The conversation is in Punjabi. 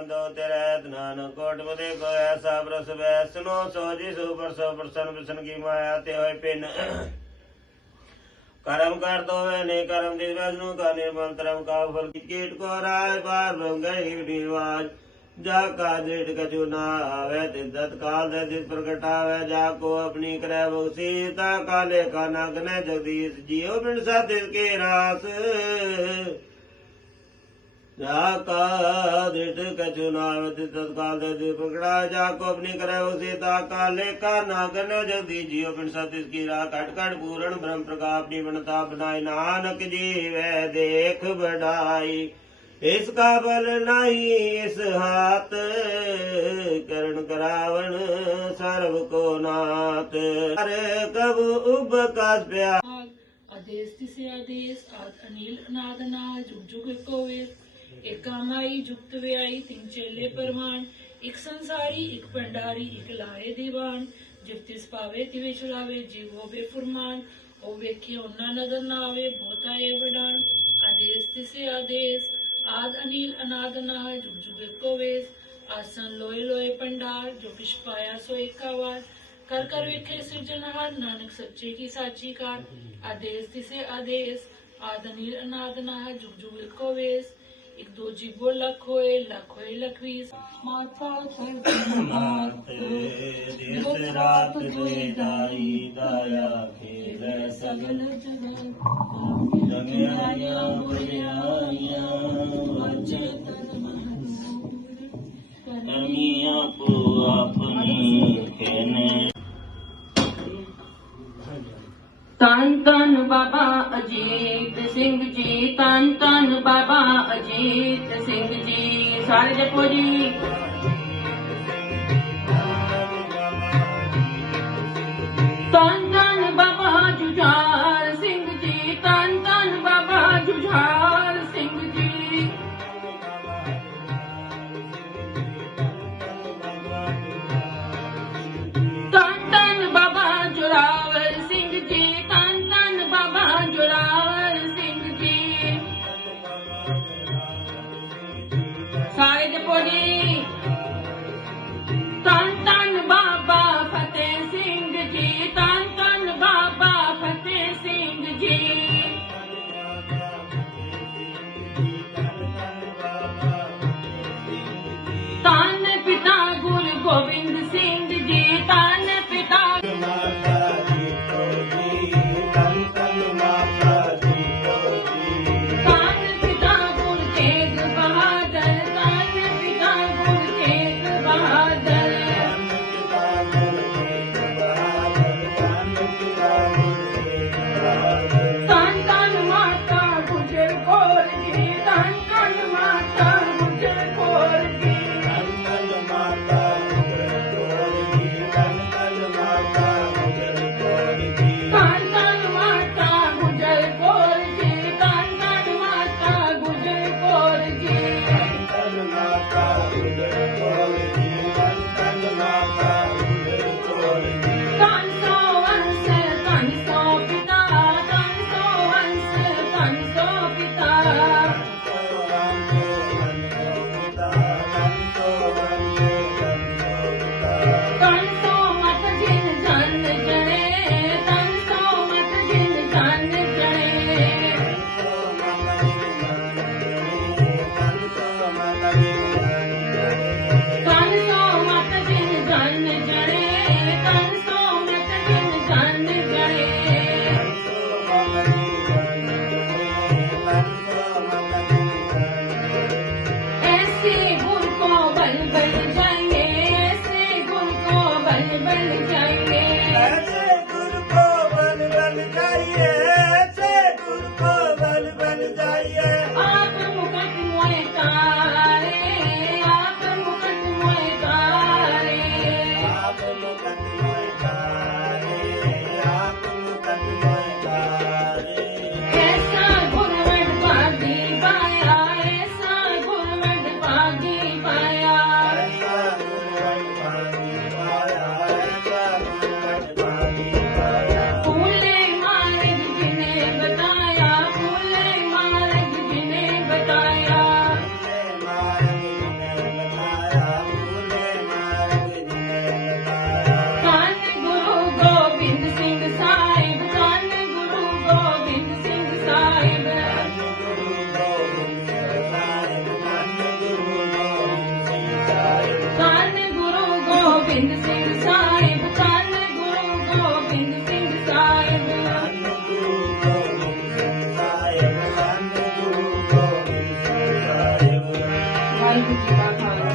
ਦੋ ਤੇਰੇ ਧਨਾਨ ਕੋਟ ਬਦੇ ਕੋ ਐਸਾ ਬਰਸ ਵੈਸਨੋ ਸੋ ਜੀ ਸੋ ਪਰਸੋ ਪਰਸਨ ਬਿਸਨ ਕੀ ਮਾਇਆ ਤੇ ਹੋਏ ਪਿੰਨ। ਕਰਮ ਕਰ ਦੋਵੇ ਨੇ ਕਰਮ ਦੇ ਵੈਸਨੋ ਕਾ ਨਿਰਮਲ ਤਰਮ ਕਾ ਫਲ ਕੀਟ ਕੋ ਰਾਏ ਬਾਰ ਰੰਗਈ ਨਿਵਾਜ। ਜਾ ਕਾ ਜੇਟ ਕਛੂ ਨਾ ਆਵੇ ਤੇ ਦਤ ਕਾਲ ਦੇ ਦਿਸ ਪ੍ਰਗਟਾਵੇ ਜਾ ਕੋ ਆਪਣੀ ਕਰੈ ਬਖਸ਼ੀ, ਤਾ ਕਾਲੇ ਕਾ ਨਗਨੇ ਜਗਦੀਸ਼, ਜੀਉ ਬਿਨ ਸਾਧਿ ਕੇ ਰਾਸ। ਜਾ ਕਾ ਦਿਟ ਕਛੂ ਨਾ ਆਵੇ ਤੇ ਦੇ ਦਿਸ ਜਾ ਕੋ ਆਪਣੀ ਕਰੈ ਬਖਸ਼ੀ ਤਾ ਕਾਲੇ ਕਾ ਨਗਨੇ ਜਗਦੀ ਜੀਉ ਬਿਨ ਸਾਧਿ ਕੀ ਰਾ ਕਟ ਕਟ ਪੂਰਨ ਬ੍ਰਹਮ ਪ੍ਰਕਾਪ ਆਪਣੀ ਬਣਤਾ ਬਨਾਈ ਨਾਨਕ ਜੀਵੈ ਦੇਖ ਬੜਾਈ ਇਸ ਕਾਬਲ ਨਹੀਂ, ਇਸ ਹਾਤ ਕਰਨ ਕਰਾਵਣ ਸਰਬ ਕੋ ਨਾਤ ਹਰ ਕਬ ਉਬ ਕਸ ਪਿਆ ਆਦੇਸ ਤਿਸੇ ਆਦੇਸ ਆਦ ਅਨੀਲ ਅਨਾਦ ਨਾ ਜੁਗ ਜੁਗ ਇੱਕੋ ਵੇਸ। ਏਕਾ ਮਾਈ ਜੁਗਤ ਵਿਆਈ ਤਿੰਨ ਚੇਲੇ ਪਰਮਾਨ ਇੱਕ ਸੰਸਾਰੀ ਇੱਕ ਭੰਡਾਰੀ ਇਕ ਲਾਏ ਦੀਵਾਨ ਜਿਵ ਤਿਸ ਪਾਵੇ ਤਿਵੇ ਚੁਲਾਵੇ ਜੀਵ ਹੋਵੇ ਫੁਰਮਾਨ ਉਹ ਵੇਖੇ ਉਹਨਾਂ ਨਦਰ ਨਾ ਆਵੇ ਬਹੁਤਾ ਇਹ ਵਡਾਨ ਆਦੇਸ ਤਿਸੇ ਆਦੇਸ ਆਦ ਅਨੀਲ ਅਨਾਦ ਅਨਾਦ ਜੁਗ ਜੁਗ ਇੱਕੋ ਵੇਸ ਆਸਨ ਲੋਏ ਲੋਏ ਭੰਡਾਰ ਜੋ ਕਿਛ ਪਾਇਆ ਸੋ ਏਕਾ ਵਾਰ ਕਰ ਕਰ ਵੇਖੇ ਸਿਰਜਣਹਾਰ ਨਾਨਕ ਸੱਚੇ ਕੀ ਸਾਚੀ ਕਾਰ ਆਦੇਸ ਤਿਸੇ ਆਦੇਸ ਆਦਨੀਲ ਅਨਾਦਨਾ ਜੁਗ ਜੁਗ ਇੱਕੋ ਵੇਸ ਇੱਕ ਦੋ ਜੀਵੋ ਲੱਖ ਹੋਏ ਲੱਖ ਹੋਏ ਲੱਖ ਵੀਸ ਮਾਤਾ ਮਾਤ ਦਿਸ ਰਾਤ ਦੁਇ ਦਾਈ ਦਾਇਆ ਖੇਲ ਸਗਲ। ਜਗਨ ਜਗਿਆਈਆਂ ਬੁਝਾਈਆਂ ਵਚੇ ਅਮੀਆਂ ਕੋ ਆਪਣੀ ਕਹਿਨੇ ਤਨ ਤਨ ਬਾਬਾ ਅਜੀਤ ਸਿੰਘ ਜੀ ਤਨ ਅਜੀਤ ਸਿੰਘ ਜੀ ਸਾਰੇ ਜਪੋ ਜੀ। Amen. गोविंद सिंह साहिब धन गुरु गोविंद सिंह साहिब वाहिगुरु जी का खालसा